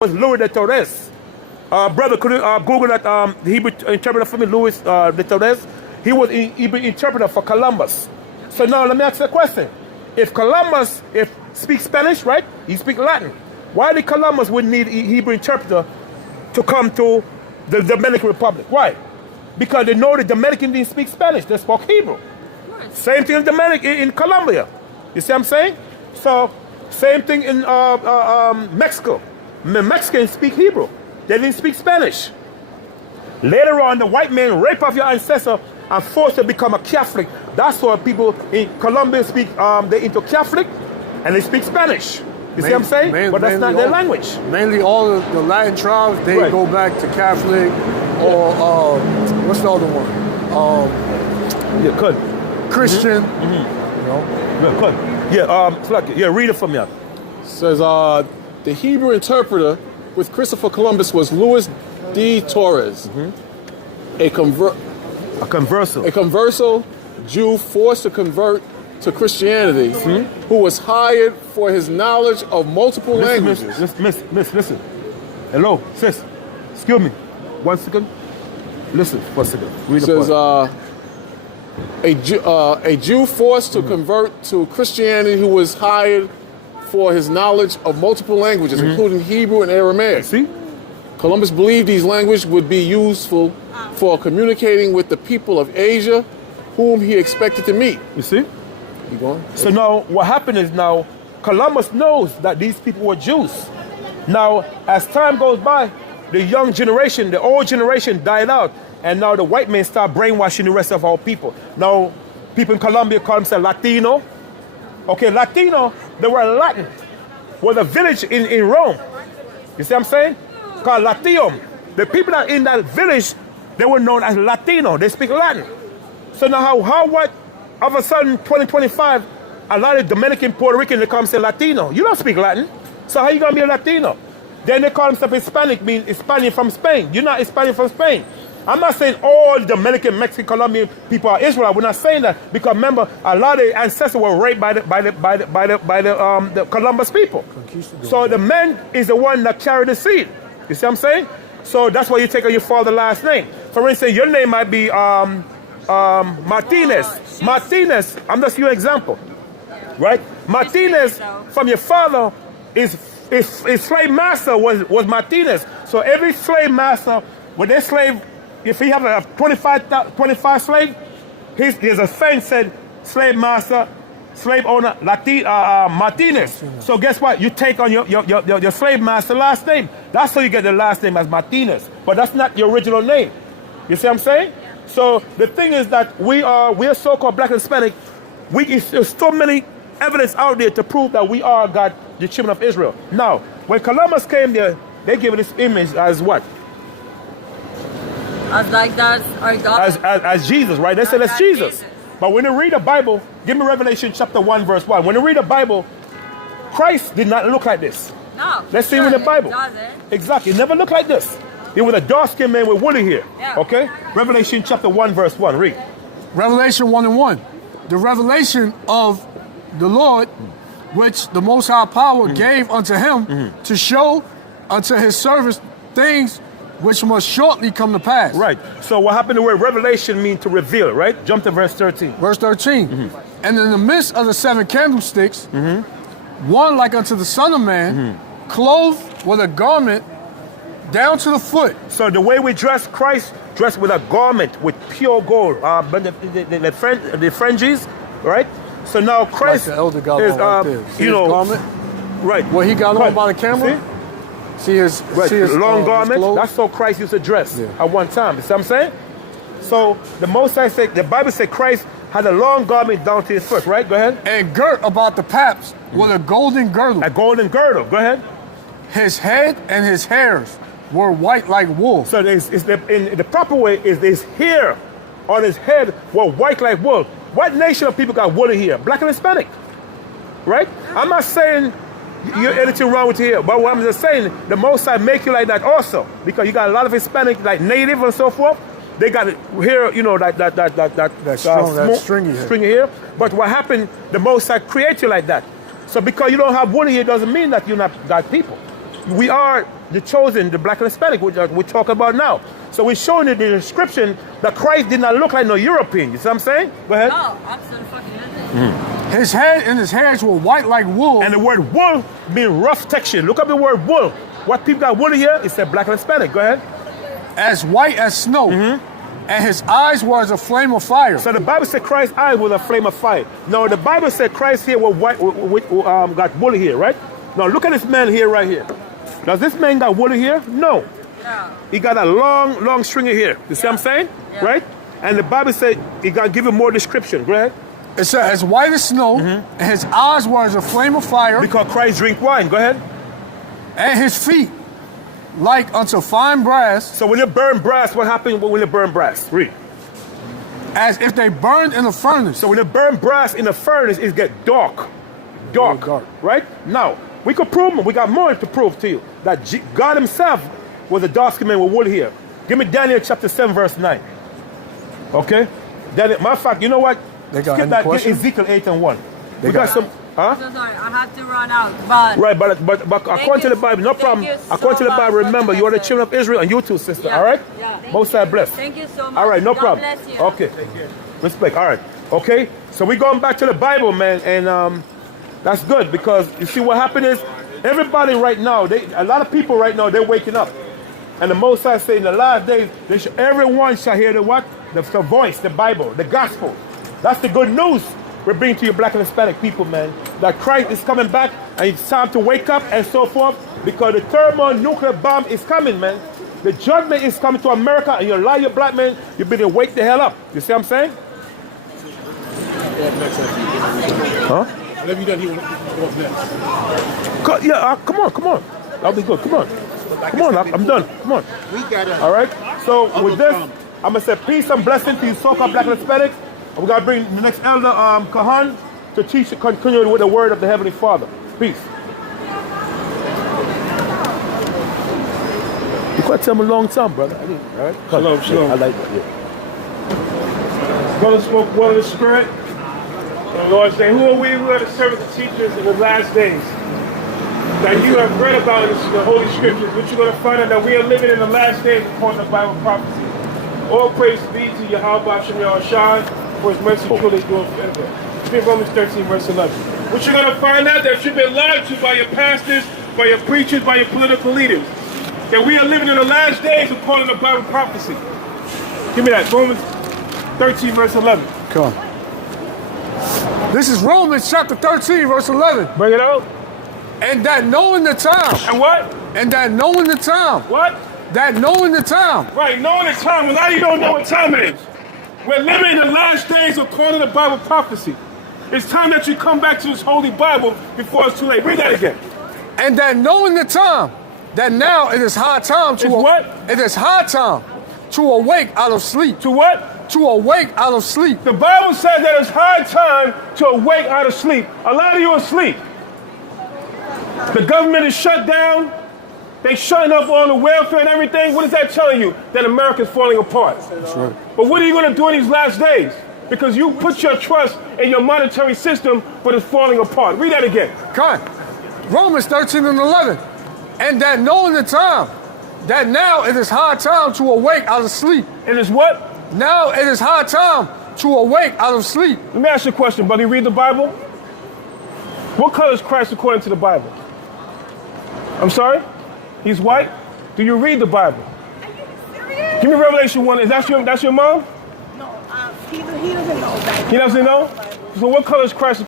was Louis de Torres. Brother, could you Google that the Hebrew interpreter for me, Louis de Torres? He was a Hebrew interpreter for Columbus. So now let me ask you a question. If Columbus speaks Spanish, right? He speaks Latin. Why did Columbus would need a Hebrew interpreter to come to the Dominican Republic? Why? Because they know the Dominican didn't speak Spanish. They spoke Hebrew. Same thing in Colombia. You see what I'm saying? So, same thing in Mexico. Mexicans speak Hebrew. They didn't speak Spanish. Later on, the white man rape off your ancestor and force to become a Catholic. That's why people in Colombia speak, they're into Catholic and they speak Spanish. You see what I'm saying? But that's not their language. Mainly all of the Latin tribes, they go back to Catholic or, what's the other one? Christian. You know? Read it for me. Says, the Hebrew interpreter with Christopher Columbus was Louis de Torres, a converso Jew forced to convert to Christianity, who was hired for his knowledge of multiple languages. Listen. Hello, sis. Excuse me. 1 second. Listen for a second. Read the a Jew forced to convert to Christianity who was hired for his knowledge of multiple languages, including Hebrew and Aramaic. See? Columbus believed these languages would be useful for communicating with the people of Asia, whom he expected to meet. You see? You going? So now, what happened is now, Columbus knows that these people were Jews. Now, as time goes by, the young generation, the old generation died out, and now the white men start brainwashing the rest of our people. Now, people in Colombia call themselves Latino. Okay, Latino, the word Latin was a village in Rome. You see what I'm saying? Called Latium. The people that in that village, they were known as Latino. They speak Latin. So now what, all of a sudden, 2025, a lot of Dominican, Puerto Rican, they come and say Latino. You don't speak Latin. So how you going to be a Latino? Then they call themselves Hispanic, means Hispanic from Spain. You're not Hispanic from Spain. I'm not saying all Dominican, Mexican, Colombian people are Israel. We're not saying that because remember, a lot of the ancestors were raped by the Columbus people. So the man is the one that carried the seed. You see what I'm saying? So that's why you take on your father's last name. For instance, your name might be Martinez. Martinez. I'm just giving you an example, right? Martinez from your father is slave master was Martinez. So every slave master, when they slave. If he have a 25 slave, there's a saying said slave master, slave owner, Martinez. So guess what? You take on your slave master last name. That's how you get the last name as Martinez. But that's not your original name. You see what I'm saying? So the thing is that we are so-called black and Hispanic. There's so many evidence out there to prove that we are God, the children of Israel. Now, when Columbus came there, they gave this image as what? As like that, our God? As Jesus, right? They said that's Jesus. But when you read the Bible, give me Revelation chapter 1, verse 1. When you read the Bible, Christ did not look like this. No. Let's see in the Bible. Exactly. He never looked like this. He was a dark-skinned man with woolly hair. Yeah. Okay? Revelation chapter 1, verse 1. Read. Revelation 1:1. The revelation of the Lord, which the Most High Power gave unto him to show unto his servants things which must shortly come to pass. Right. So what happened, the word revelation means to reveal, right? Jump to verse 13. Verse 13. And in the midst of the 7 candlesticks, one like unto the Son of Man, clothed with a garment down to the foot. So the way we dress, Christ dressed with a garment with pure gold. But the fringes, right? So now Christ like the elder got is, on like this. you know, garment? Right. What he got on by the camera? See? See his long garment. His that's how Christ used to dress at one time. You see what I'm saying? So the Most High said, the Bible said Christ had a long garment down to his foot, right? Go ahead. And girt about the paps with a golden girdle. A golden girdle. Go ahead. His head and his hairs were white like wool. So in the proper way is his hair on his head were white like wool. What nation of people got woolly hair? Black and Hispanic, right? I'm not saying you're anything wrong with here, but what I'm just saying, the Most High make you like that also, because you got a lot of Hispanic, like native and so forth. They got hair, you know, that stringy hair. But what happened? The Most High create you like that. So because you don't have woolly hair doesn't mean that you're not God people. We are the chosen, the black and Hispanic, which we talk about now. So we're showing you the description that Christ did not look like no European. You see what I'm saying? Go ahead. No, absolutely. His head and his hairs were white like wool. And the word wool means rough texture. Look up the word wool. What people got wool here? It said black and Hispanic. Go ahead. As white as snow. And his eyes were as a flame of fire. So the Bible said Christ's eyes were a flame of fire. Now the Bible said Christ here was white, got wool here, right? Now look at this man here, right here. Does this man got wool here? No. Yeah. He got a long, long string of hair. You see what I'm saying? Yeah. Right? And the Bible said he got to give him more description. Go ahead. It said as white as snow, and his eyes were as a flame of fire. Because Christ drink wine. Go ahead. And his feet like unto fine brass. So when you burn brass, what happened when you burn brass? Read. As if they burned in a furnace. So when you burn brass in a furnace, it get dark. Dark. Dark. Right? Now, we could prove, we got more to prove to you, that God himself was a dark-skinned man with wool here. Give me Daniel chapter 7, verse 9. Okay? Daniel, matter of fact, you know what? They got Skip any that, get questions? Ezekiel 8 and 1. They We got got- some, huh? I'm so sorry, I have to run out. But Right, but according to the Bible, no thank problem. you According to the so Bible, much for remember, the you are the message. children of Israel, and you too, sister. Yeah, All right? yeah. Both sides blessed. Thank you so much. All right, no God problem. bless you. Okay. Respect. All right. Okay. So we're going back to the Bible, man, and that's good because you see what happened is everybody right now, a lot of people right now, they're waking up, and the Most High say in the last days, everyone shall hear the what? The voice, the Bible, the gospel. That's the good news we're bringing to you, black and Hispanic people, man. That Christ is coming back, and it's time to wake up and so forth, because the thermonuclear bomb is coming, man. The judgment is coming to America, and you lie, you black man, you better wake the hell up. You see what I'm saying? Huh? Whatever you done, he will go up next. Yeah, come on. That'll be good. Come on. Come on, I'm done. Come on. We got All right? So with this, I'm going to say peace and blessing to you, so-called black and Hispanic. And we got to bring the next elder, Kahan, to teach, continue with the word of the Heavenly Father. Peace. You quite tell me a long time, brother. All right? Shalom, shalom. I like that, yeah. Brother spoke well in the spirit. The Lord said, who are we? We are the servants and teachers in the last days. That you have read about in the Holy Scriptures, but you're going to find out that we are living in the last days according to Bible prophecy. All praise be to Yahweh Shem Yahushua, for his mercy truly endures forever. Read Romans 13, verse 11. What you're going to find out that you've been lied to by your pastors, by your preachers, by your political leaders. That we are living in the last days according to Bible prophecy. Give me that. Romans 13, verse 11. Come. This is Romans chapter 13, verse 11. Bring it out. And that knowing the time. And what? And that knowing the time. What? That knowing the time. Right, knowing the time. Well, now you don't know what time it is. We're living in the last days according to Bible prophecy. It's time that you come back to this holy Bible before it's too late. Read that again. And that knowing the time. That now it is high time to It's what? It is high time to awake out of sleep. To what? To awake out of sleep. The Bible says that it's high time to awake out of sleep. A lot of you are asleep. The government is shut down. They shutting up all the welfare and everything. What is that telling you? That America's falling apart. That's right. But what are you going to do in these last days? Because you put your trust in your monetary system, but it's falling apart. Read that again. Come on. Romans 13 and 11. And that knowing the time, that now it is high time to awake out of sleep. And it's what? Now it is high time to awake out of sleep. Let me ask you a question, buddy. Read the Bible. What color is Christ according to the Bible? I'm sorry? He's white? Do you read the Bible? Are you serious? Give me Revelation 1. Is that your mom? No, he doesn't know that. He doesn't know? So what color is Christ